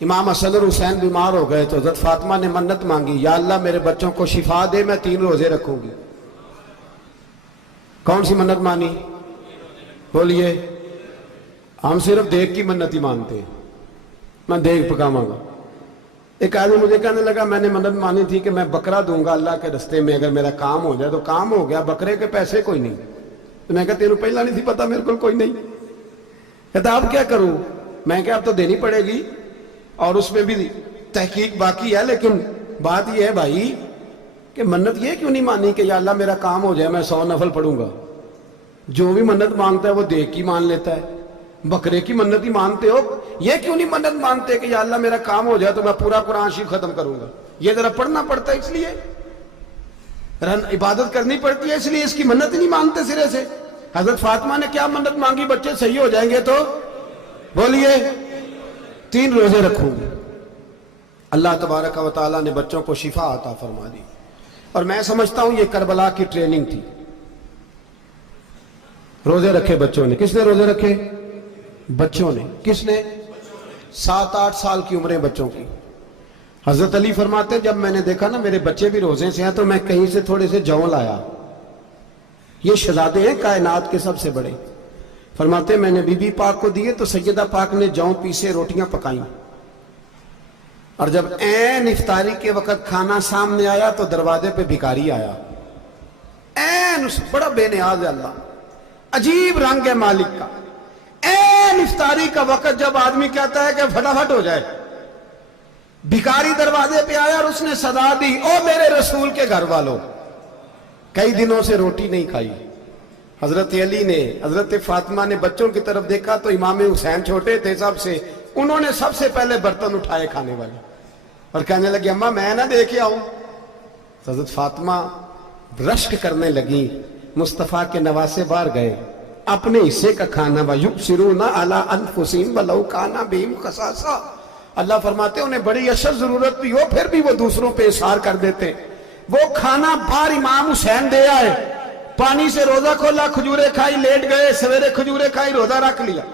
امام حسن اور حسین بیمار ہو گئے تو حضرت فاطمہ نے منت مانگی، یا اللہ میرے بچوں کو شفا دے، میں 3 روزے رکھوں گی۔ کون سی منت مانی؟ بولیے۔ ہم صرف دیکھ کی منت ہی مانتے ہیں، میں دیکھ پکاواں گا۔ ایک آدمی مجھے کہنے لگا میں نے منت مانی تھی کہ میں بکرا دوں گا اللہ کے رستے میں، اگر میرا کام ہو جائے، تو کام ہو گیا، بکرے کے پیسے کوئی نہیں۔ تو میں کہا تیرے پہلا نہیں تھی پتا میرے کو کوئی نہیں؟ کہتا اب کیا کروں؟ میں کہا اب تو دینی پڑے گی، اور اس میں بھی تحقیق باقی ہے، لیکن بات یہ ہے بھائی کہ منت یہ کیوں نہیں مانی کہ یا اللہ میرا کام ہو جائے میں 100 نفل پڑھوں گا؟ جو بھی منت مانگتا ہے وہ دیکھ کی مان لیتا ہے، بکرے کی منت ہی مانتے ہو، یہ کیوں نہیں منت مانتے کہ یا اللہ میرا کام ہو جائے تو میں پورا قرآن شریف ختم کروں گا؟ یہ ذرا پڑھنا پڑتا ہے، اس لیے عبادت کرنی پڑتی ہے، اس لیے اس کی منت ہی نہیں مانتے سرے سے۔ حضرت فاطمہ نے کیا منت مانگی؟ بچے صحیح ہو جائیں گے تو بولیے 3 روزے رکھوں گی۔ اللہ تبارک و تعالیٰ نے بچوں کو شفا عطا فرما دی، اور میں سمجھتا ہوں یہ کربلا کی ٹریننگ تھی۔ روزے رکھے بچوں نے۔ کس نے روزے رکھے؟ بچوں نے۔ کس نے؟ 7-8 سال کی عمریں بچوں کی۔ حضرت علی فرماتے ہیں جب میں نے دیکھا نا میرے بچے بھی روزے سے ہیں تو میں کہیں سے تھوڑے سے جوں لایا۔ یہ شہزادے ہیں کائنات کے سب سے بڑے۔ فرماتے ہیں میں نے بی بی پاک کو دیے تو سیدہ پاک نے جوں پیسے روٹیاں پکائیں، اور جب عین افطاری کے وقت کھانا سامنے آیا تو دروازے پہ بھکاری آیا۔ عین بڑا بے نیاز ہے اللہ، عجیب رنگ ہے مالک کا۔ عین افطاری کا وقت جب آدمی کہتا ہے کہ فٹافٹ ہو جائے، بھکاری دروازے پہ آیا اور اس نے صدا دی، او میرے رسول کے گھر والوں، کئی دنوں سے روٹی نہیں کھائی۔ حضرت علی نے، حضرت فاطمہ نے بچوں کی طرف دیکھا تو امام حسین چھوٹے تھے سب سے، انہوں نے سب سے پہلے برتن اٹھائے کھانے والے، اور کہنے لگی اماں میں نہ دے کے آؤں؟ حضرت فاطمہ رشک کرنے لگی۔ مصطفیٰ کے نواسے باہر گئے، اپنے حصے کا کھانا وَيُبْصِرُونَ عَلَىٰ أَنفُسِهِمْ وَلَوْ كَانَ بِهِمْ خَصَاصَةٌ۔ اللہ فرماتے ہیں انہیں بڑی اشد ضرورت بھی ہو پھر بھی وہ دوسروں پہ اصرار کر دیتے۔ وہ کھانا باہر امام حسین دے آئے، پانی سے روزہ کھولا، کھجورے کھائی، لیٹ گئے، سویرے کھجورے کھائی، روزہ رکھ لیا۔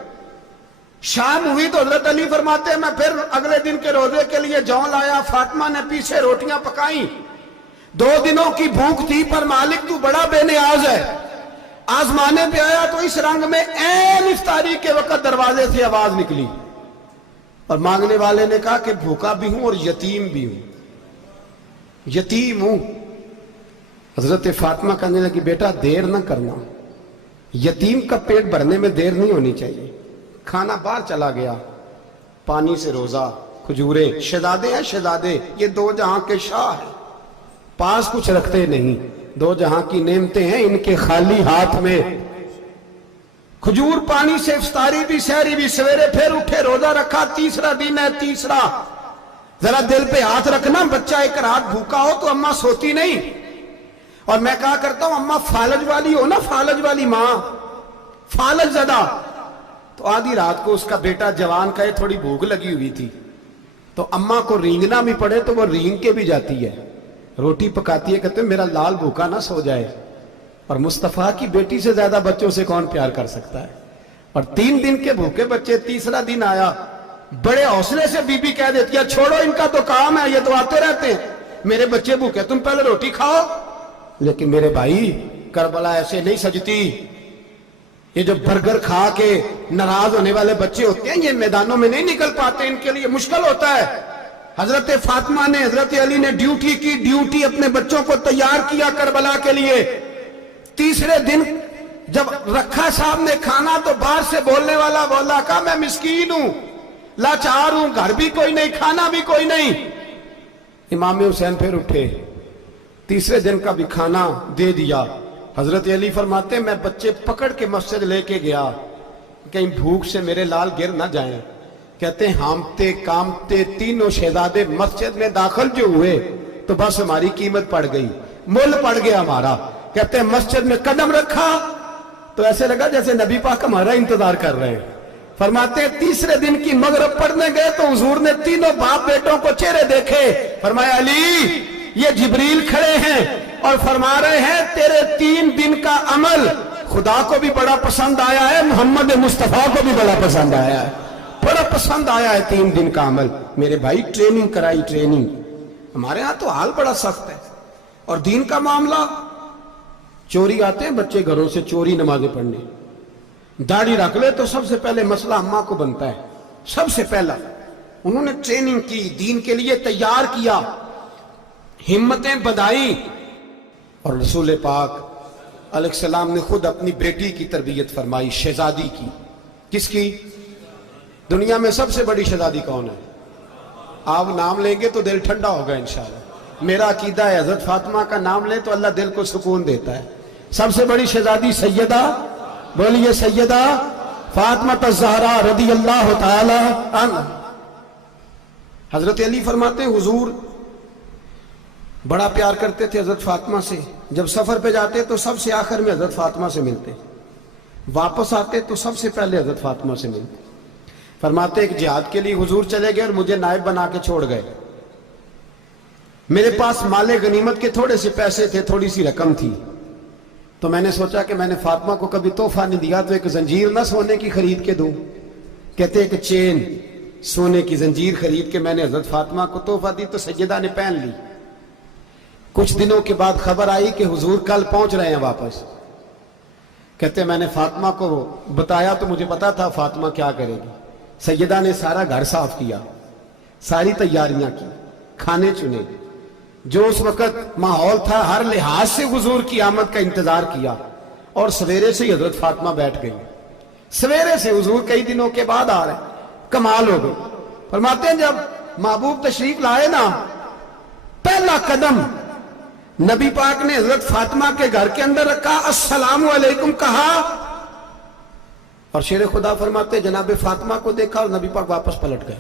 شام ہوئی تو حضرت علی فرماتے ہیں میں پھر اگلے دن کے روزے کے لیے جوں لایا، فاطمہ نے پیچھے روٹیاں پکائیں۔ 2 دنوں کی بھوک تھی پر مالک تو بڑا بے نیاز ہے، آزمانے پہ آیا تو اس رنگ میں عین افطاری کے وقت دروازے سے آواز نکلی، اور مانگنے والے نے کہا کہ بھوکا بھی ہوں اور یتیم بھی ہوں، یتیم ہوں۔ حضرت فاطمہ کہنے لگی بیٹا دیر نہ کرنا، یتیم کا پیٹ بھرنے میں دیر نہیں ہونی چاہیے۔ کھانا باہر چلا گیا، پانی سے روزہ، کھجورے، شہزادے ہیں شہزادے، یہ 2 جہاں کے شاہ ہیں، پاس کچھ رکھتے نہیں، 2 جہاں کی نعمتیں ہیں ان کے خالی ہاتھ میں۔ کھجور پانی سے افطاری بھی سحری بھی، سویرے پھر اٹھے روزہ رکھا، تیسرا دن ہے تیسرا۔ ذرا دل پہ ہاتھ رکھنا، بچہ ایک رات بھوکا ہو تو اماں سوتی نہیں، اور میں کہا کرتا ہوں اماں فالج والی ہو نا، فالج والی ماں، فالج زدہ، تو آدھی رات کو اس کا بیٹا جوان کہے تھوڑی بھوک لگی ہوئی تھی، تو اماں کو رینگنا بھی پڑے تو وہ رینگ کے بھی جاتی ہے، روٹی پکاتی ہے، کہتے ہیں میرا لال بھوکا نہ سو جائے۔ اور مصطفیٰ کی بیٹی سے زیادہ بچوں سے کون پیار کر سکتا ہے؟ اور 3 دن کے بھوکے بچے، تیسرا دن آیا، بڑے حوصلے سے بی بی کہہ دیتی ہے چھوڑو ان کا تو کام ہے، یہ تو آتے رہتے ہیں، میرے بچے بھوکے تم پہلے روٹی کھاؤ۔ لیکن میرے بھائی کربلا ایسے نہیں سجتی۔ یہ جو برگر کھا کے ناراض ہونے والے بچے ہوتے ہیں یہ میدانوں میں نہیں نکل پاتے، ان کے لیے مشکل ہوتا ہے۔ حضرت فاطمہ نے، حضرت علی نے ڈیوٹی کی، ڈیوٹی اپنے بچوں کو تیار کیا کربلا کے لیے۔ تیسرے دن جب رکھا سامنے کھانا تو باہر سے بولنے والا بولا کہا میں مسکین ہوں، لاچار ہوں، گھر بھی کوئی نہیں، کھانا بھی کوئی نہیں۔ امام حسین پھر اٹھے، تیسرے دن کا بھی کھانا دے دیا۔ حضرت علی فرماتے ہیں میں بچے پکڑ کے مسجد لے کے گیا، کہیں بھوک سے میرے لال گر نہ جائیں۔ کہتے ہیں ہامتے کامتے تینوں شہزادے مسجد میں داخل جو ہوئے تو بس ہماری قیمت پڑ گئی، مول پڑ گیا ہمارا۔ کہتے ہیں مسجد میں قدم رکھا تو ایسے لگا جیسے نبی پاک ہمارا انتظار کر رہے ہیں۔ فرماتے ہیں تیسرے دن کی مغرب پڑھنے گئے تو حضور نے تینوں باپ بیٹوں کو چہرے دیکھے، فرمایا علی یہ جبریل کھڑے ہیں اور فرما رہے ہیں تیرے 3 دن کا عمل خدا کو بھی بڑا پسند آیا ہے، محمد مصطفیٰ کو بھی بڑا پسند آیا ہے۔ بڑا پسند آیا ہے 3 دن کا عمل. میرے بھائی ٹریننگ کرائی, ٹریننگ. ہمارے ہاں تو حال بڑا سخت ہے. اور دین کا معاملہ, چوری آتے ہیں بچے گھروں سے چوری نمازیں پڑھنے, داڑھی رکھ لے تو سب سے پہلے مسئلہ اماں کو بنتا ہے. سب سے پہلا انہوں نے ٹریننگ کی, دین کے لیے تیار کیا, ہمتیں بدائی. اور رسول پاک علیہ السلام نے خود اپنی بیٹی کی تربیت فرمائی, شہزادی کی. کس کی؟ دنیا میں سب سے بڑی شہزادی کون ہے؟ آپ نام لیں گے تو دل ٹھنڈا ہوگا انشاءاللہ. میرا عقیدہ ہے حضرت فاطمہ کا نام لیں تو اللہ دل کو سکون دیتا ہے. سب سے بڑی شہزادی سیدہ, بولیے سیدہ فاطمہ الزہرا رضی اللہ تعالی عنہ. حضرت علی فرماتے ہیں حضور بڑا پیار کرتے تھے حضرت فاطمہ سے. جب سفر پہ جاتے تو سب سے آخر میں حضرت فاطمہ سے ملتے, واپس آتے تو سب سے پہلے حضرت فاطمہ سے ملتے. فرماتے ایک جہاد کے لیے حضور چلے گئے اور مجھے نائب بنا کے چھوڑ گئے. میرے پاس مال غنیمت کے تھوڑے سے پیسے تھے, تھوڑی سی رقم تھی, تو میں نے سوچا کہ میں نے فاطمہ کو کبھی تحفہ نہیں دیا تو ایک زنجیر نہ سونے کی خرید کے دوں. کہتے ایک چین سونے کی زنجیر خرید کے میں نے حضرت فاطمہ کو تحفہ دی تو سیدہ نے پہن لی. کچھ دنوں کے بعد خبر آئی کہ حضور کل پہنچ رہے ہیں واپس. کہتے میں نے فاطمہ کو بتایا تو مجھے پتا تھا فاطمہ کیا کرے گی. سیدہ نے سارا گھر صاف کیا, ساری تیاریاں کی, کھانے چنے, جو اس وقت ماحول تھا ہر لحاظ سے حضور کی آمد کا انتظار کیا. اور سویرے سے ہی حضرت فاطمہ بیٹھ گئی. سویرے سے حضور کئی دنوں کے بعد آ رہے ہیں, کمال ہو گئی. فرماتے ہیں جب محبوب تشریف لائے نا, پہلا قدم نبی پاک نے حضرت فاطمہ کے گھر کے اندر رکھا, السلام علیکم کہا, اور شیر خدا فرماتے جناب فاطمہ کو دیکھا اور نبی پاک واپس پلٹ گئے.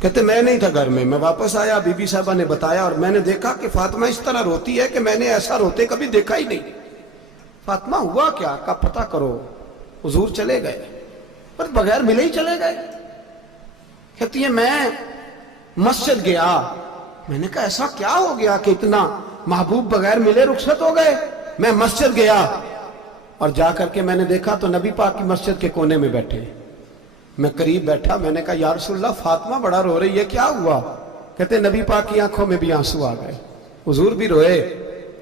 کہتے میں نہیں تھا گھر میں واپس آیا, بی بی صاحبہ نے بتایا اور میں نے دیکھا کہ فاطمہ اس طرح روتی ہے کہ میں نے ایسا روتے کبھی دیکھا ہی نہیں. فاطمہ ہوا کیا؟ کا پتہ کرو. حضور چلے گئے پر بغیر ملے ہی چلے گئے. کہتی ہے میں مسجد گیا, میں نے کہا ایسا کیا ہو گیا کہ اتنا محبوب بغیر ملے رخصت ہو گئے. میں مسجد گیا اور جا کر کے میں نے دیکھا تو نبی پاک کی مسجد کے کونے میں بیٹھے. میں قریب بیٹھا, میں نے کہا یا رسول اللہ فاطمہ بڑا رو رہی ہے, کیا ہوا؟ کہتے نبی پاک کی آنکھوں میں بھی آنسو آ گئے, حضور بھی روئے.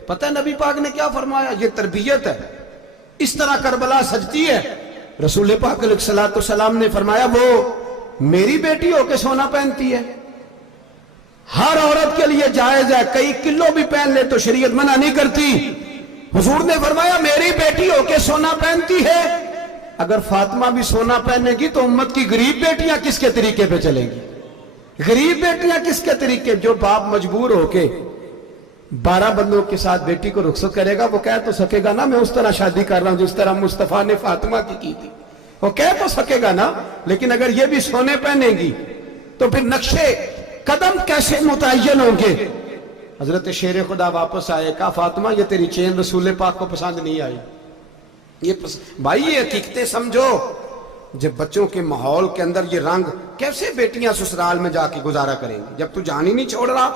پتہ ہے نبی پاک نے کیا فرمایا؟ یہ تربیت ہے, اس طرح کربلا سجتی ہے. رسول پاک علیہ السلام نے فرمایا وہ میری بیٹی ہو کے سونا پہنتی ہے. ہر عورت کے لیے جائز ہے, کئی کلو بھی پہن لے تو شریعت منع نہیں کرتی. حضور نے فرمایا میری بیٹی ہو کے سونا پہنتی ہے. اگر فاطمہ بھی سونا پہنے گی تو امت کی غریب بیٹیاں کس کے طریقے پہ چلیں گی؟ غریب بیٹیاں کس کے طریقے؟ جو باپ مجبور ہو کے 12 بندوں کے ساتھ بیٹی کو رخصت کرے گا وہ کہہ تو سکے گا نا میں اس طرح شادی کر رہا ہوں جس طرح مصطفیٰ نے فاطمہ کی تھی, وہ کہہ تو سکے گا نا. لیکن اگر یہ بھی سونے پہنے گی تو پھر نقشے قدم کیسے متعین ہوں گے؟ حضرت شیر خدا واپس آئے, کہا فاطمہ یہ تیری چین رسول پاک کو پسند نہیں آئی. بھائی یہ حقیقتیں سمجھو. جب بچوں کے ماحول کے اندر یہ رنگ, کیسے بیٹیاں سسرال میں جا کے گزارا کریں گی جب تو جان ہی نہیں چھوڑ رہا,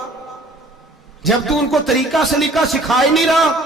جب تو ان کو طریقہ سلیقہ سکھا ہی نہیں رہا.